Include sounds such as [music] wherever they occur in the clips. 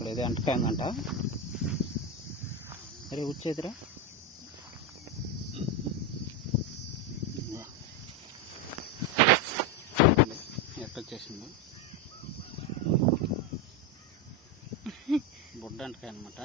ఇక్కడ ఏదో ఎంటకాయ ఉందంట అరే వచ్చేదిరా ఎట్టొచ్చేసింది? బుడ్డ ఎంటకాయ అనమాట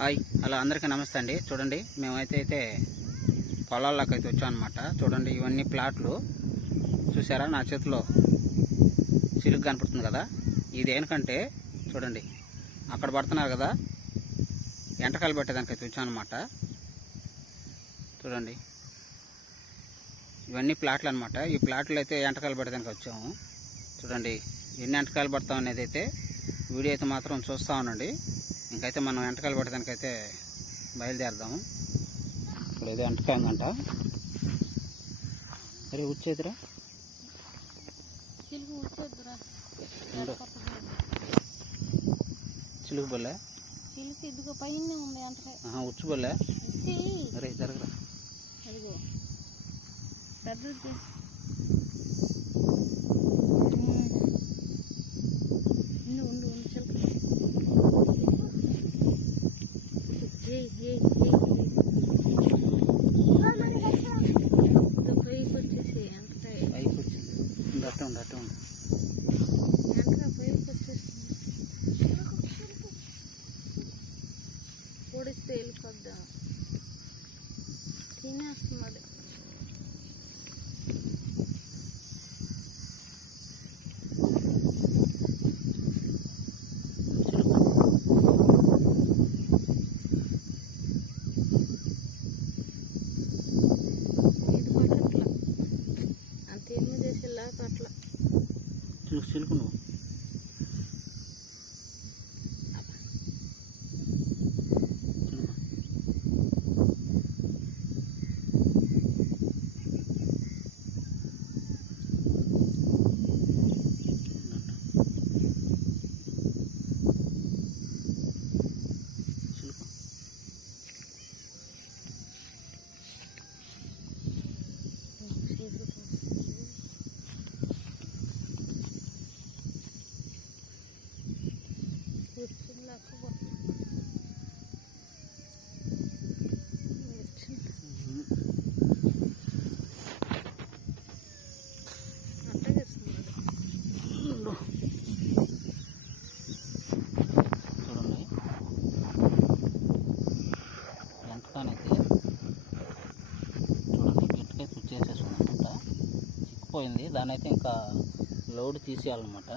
హాయ్ హలో అందరికీ నమస్తే అండి. చూడండి మేమైతే అయితే పొలాల్లోకి అయితే వచ్చాం అనమాట చూడండి ఇవన్నీ ప్లాట్లు. చూసారా? నా చేతిలో చిలుగు కనపడుతుంది కదా? ఇది ఏంటంటే చూడండి అక్కడ పడుతున్నారు కదా? ఎంటకాయలు పెట్టేదానికి అయితే వచ్చాం అనమాట చూడండి ఇవన్నీ ప్లాట్లు అనమాట ఈ ప్లాట్లు అయితే ఎంటకాయలు పెట్టడానికి వచ్చాము. చూడండి ఎన్ని ఎంటకాయలు పడతాం అనేది అయితే వీడియో అయితే మాత్రం చూస్తూ ఉండండి. ఇంకైతే మనం ఎంటకాయలు పట్టడానికి అయితే బయలుదేరదాము. ఇక్కడ ఏదో ఎంటకాయ ఉందంట. అరే చిలుకు ఉండు. చిలుకు బొల్లే ఉచ్చు బొల్లే అరే జరగరా. పెద్దది ఉండు ఉండు ఉండు చిలుక ఏయ్ ఏయ్ ఏయ్ ఇదో పైకి వచ్చేసి అంటే పైకి వచ్చింది ఉండు, అట్టే ఉండు అట్టే ఉండు ఎంటగా పైకి వచ్చేసి పొడిస్తే వెళ్ళిపోద్దా తినేస్తున్నాడు ఇది పట్టట్లా అంత ఎన్ని చేసేలా పట్ల చిలుకు చిలుకు నువ్వు చిలుకు. చిలుకు ఉండు. చూడండి ఎంతకానైతే చూడండి గట్టిగా చేసేసుకుంది అనమాట పోయింది. దాని అయితే ఇంకా లోడ్ తీసేయాలన్నమాట.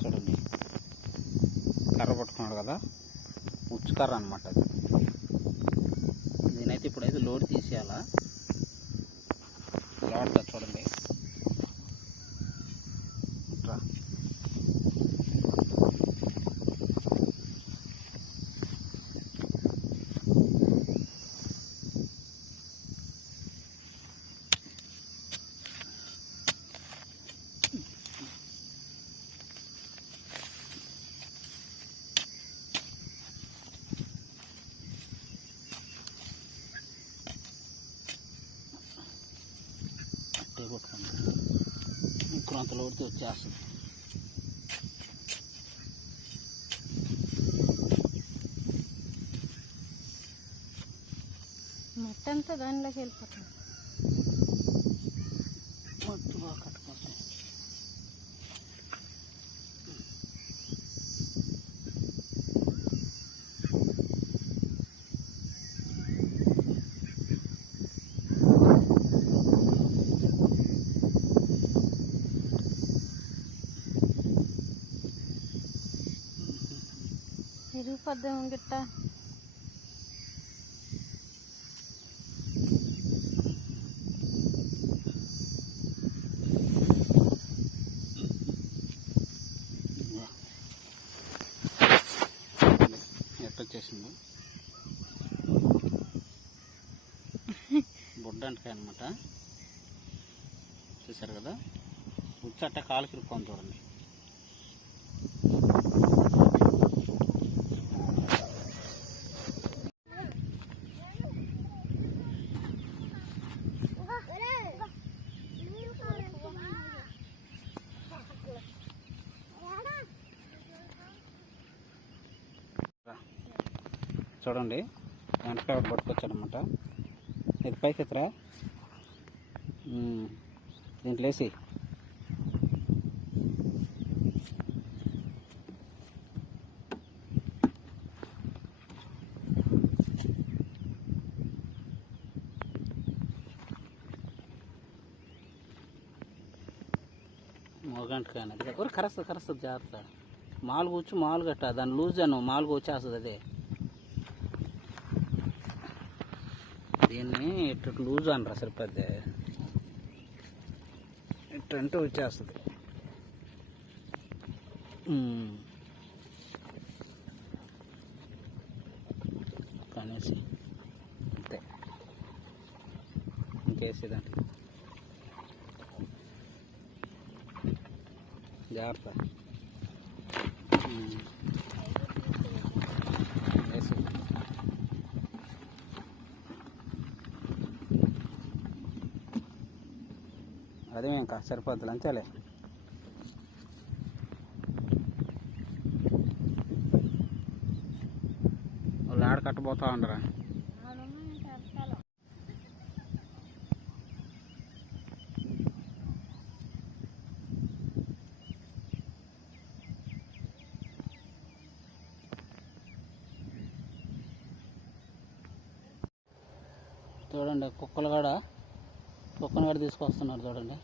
చూడండి. కర్ర పట్టుకున్నాడు కదా. ఉచ్చు కర్ర అనమాట అది. దీనైతే ఇప్పుడైతే లోడ్ తీసేయాలా? లోడ్ చూడండి ఇట్రా అట్టే కొట్టుకోండి ఇంకో అంత లోడితే వచ్చేస్తుంది మొత్తంతా దానిలోకి వెళ్ళిపోతుంది. ఇరిగిపోద్దాం గిట్ట ఎట్టొచ్చేసింది బుడ్డ అనమాట చూసారు కదా ఉచ్చట్ట కాలు కిరుక్కొని చూడండి చూడండి. వెంటకాయ ఒకటి పట్టుకొచ్చాడనమాట. ఇది పైకి ఎత్తరా? దీంట్లో వేసి. మూగంటకాయ అది కరస్తుంది కరస్తుంది జాగ్రత్త. మాలు కూర్చు మాలు కట్ట. దాన్ని లూజ్ అను మాలు వచ్చేస్తుంది అదే. దీన్ని ఇట్లా లూజ్ అనరా సరిపోద్ది? ఇట్లా వచ్చేస్తుంది. కనీసి అంతే. ఇంకేసి జాగ్రత్త. అదే ఇంకా సరిపోద్దులు అంతేలే. వాళ్ళు ఆడ కట్టబోతా ఉండరా. చూడండి కుక్కలు కూడా కుక్కను కూడా తీసుకొస్తున్నారు చూడండి.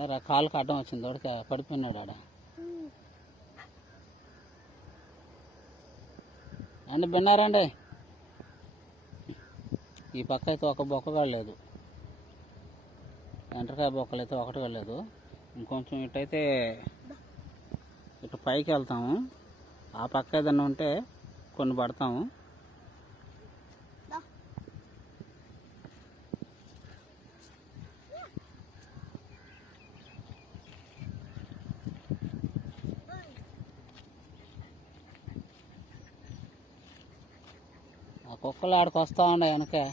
ఏరా కాలు కట్టం వచ్చింది దొడక పడిపోయినాడు ఆడ. అండి విన్నారండి ఈ పక్క అయితే ఒక బొక్క కూడా లేదు. ఎంటకాయ బొక్కలు అయితే ఒకటి కూడా లేదు. ఇంకొంచెం ఇటైతే ఇటు పైకి వెళ్తాము. ఆ పక్క ఏదన్నా ఉంటే కొన్ని పడతాము. ఆ కుక్కలు ఆడికి వస్తా ఉన్నాయి వెనకే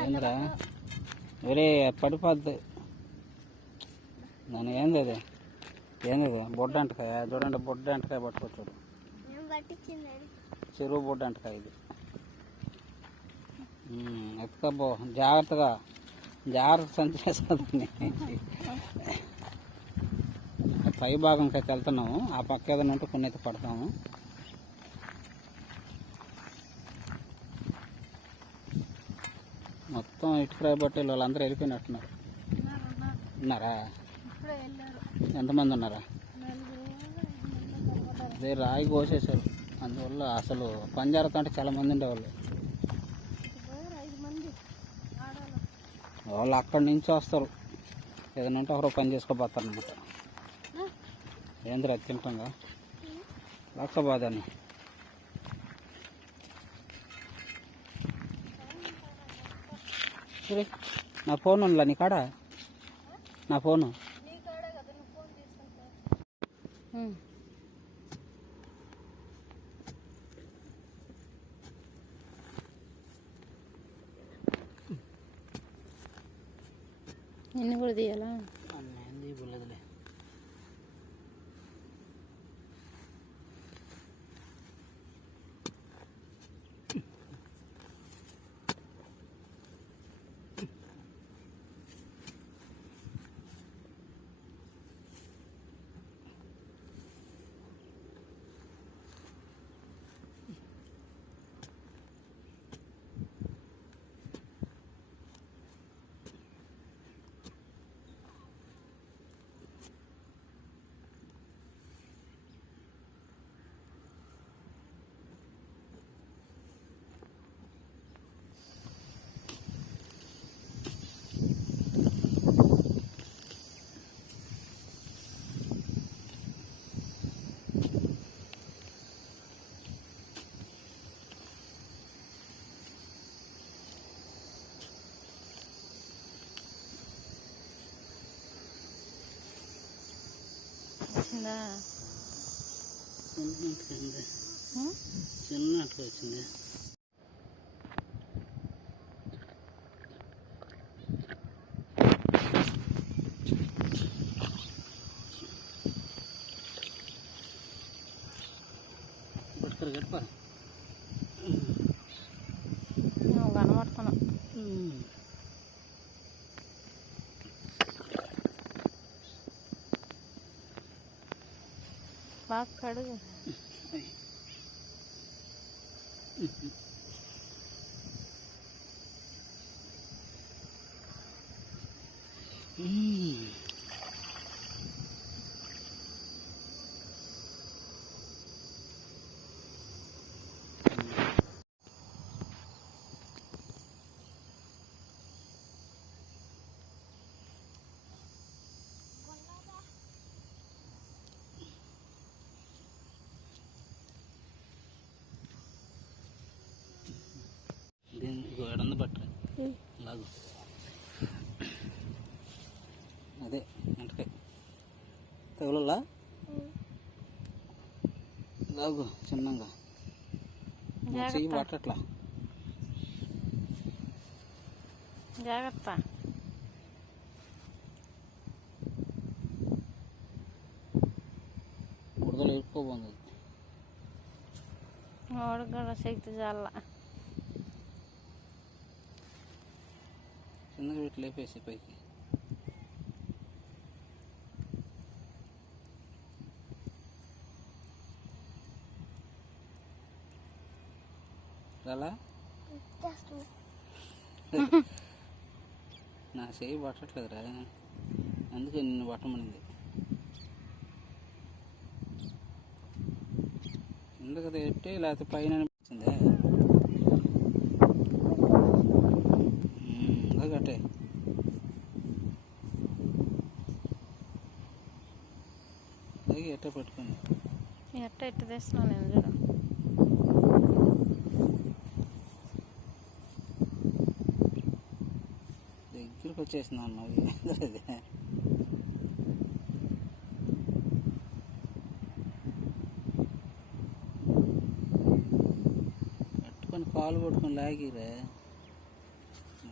ఏంద్రా ఒరే పడిపోద్ది దాని ఏంది అది ఏంది బొడ్డ అంటకాయ? చూడండి బొడ్డ అంటకాయ పట్టుకొచ్చాడు చెరువు బొడ్డ అంటకాయ ఇది. ఎత్తుకోబో జాగ్రత్తగా జాగ్రత్త సంచేస్తుంది పై భాగంకి అయితే వెళ్తున్నాము. ఆ పక్క ఏదైనా ఉంటే కొన్ని అయితే పడతాము. మొత్తం ఇటుక రాయబట్టి వాళ్ళందరూ వెళ్ళిపోయినట్టున్నారు. ఉన్నారా? ఎంతమంది ఉన్నారా. అదే రాయి కోసేశారు. అందువల్ల అసలు పని జరుగుతుంటే చాలా మంది ఉండేవాళ్ళు. వాళ్ళు అక్కడి నుంచి వస్తారు. ఏదైనా ఉంటే ఒకరు పని చేసుకోపోతారు అనమాట ఏంద్ర తింటాంగా? లక్కబాదని సరే నా ఫోన్ ఉండాల నీ కాడ? నా ఫోను. నిన్ను కూడా తీయాలా ఏంది బుల్లదిలే వచ్చిందా? చిన్న వచ్చింది. पास खड़े हो అదే ఎంటకాయ తగలలా లాగు చిన్నగా. చెయ్యి జాగ్రత్త. పట్టట్లా జాగ్రత్త. బురదలో ఇరుక్కోబోంది వాడికి కూడా శక్తి చాల చిన్నగా పెట్టి లేపేసి పైకి. రాలా? [laughs] నా చేయి పట్టట్లేదురా. అందుకే నిన్ను పట్టమనింది. కిందకి తెట్టి లేకపోతే పైన అనిపించిందే అదే కట్టే అలాగే ఎట్ట పెట్టుకోండి ఎట్ట ఎట్ట తెస్తున్నావు నేను చూడు. దగ్గరికి వచ్చేసింది అన్న అది పట్టుకొని కాలు పట్టుకొని లాగిరే.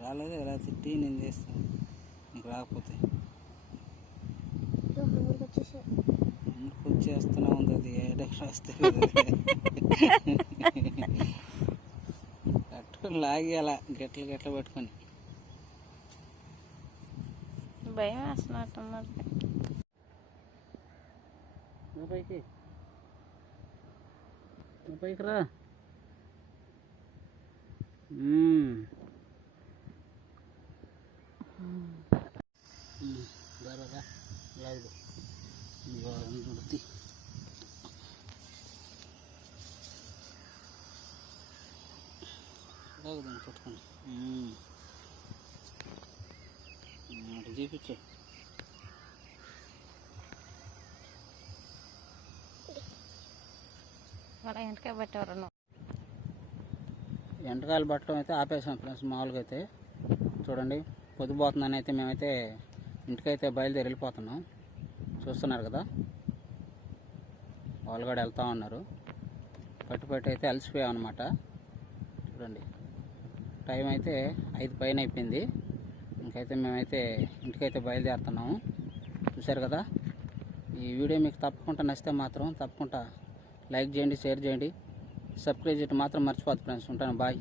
రాలేదు ఎలా తిట్టి నేను చేస్తాను నీకు రాకపోతే. వచ్చేస్తూనే ఉంది అది వస్తే పట్టుకొని లాగి అలా గెట్లు గెట్లు పట్టుకొని. భయం వేస్తున్నట్టు పైకి. నా పైకి రా. దాన్ని పట్టుకొని అటు చూపించు వాడు పెట్టేవారు ఎండకాయలు పట్టడం అయితే ఆపేసాం ఫ్రెండ్స్ మామూలుగా అయితే. చూడండి పొద్దుపోతుందని అయితే మేమైతే ఇంటికైతే బయలుదేరి వెళ్ళిపోతున్నాం. చూస్తున్నారు కదా? వాళ్ళు కూడా వెళ్తా ఉన్నారు. పట్టు అయితే అలసిపోయాం అనమాట చూడండి. టైం అయితే ఐదు పైన అయిపోయింది. ఇంకైతే మేమైతే ఇంటికైతే బయలుదేరుతున్నాము. చూశారు కదా? ఈ వీడియో మీకు తప్పకుండా నచ్చితే మాత్రం తప్పకుండా లైక్ చేయండి షేర్ చేయండి. సబ్స్క్రైబ్ చేయడం మాత్రం మర్చిపోద్దు ఫ్రెండ్స్. ఉంటాను. బాయ్.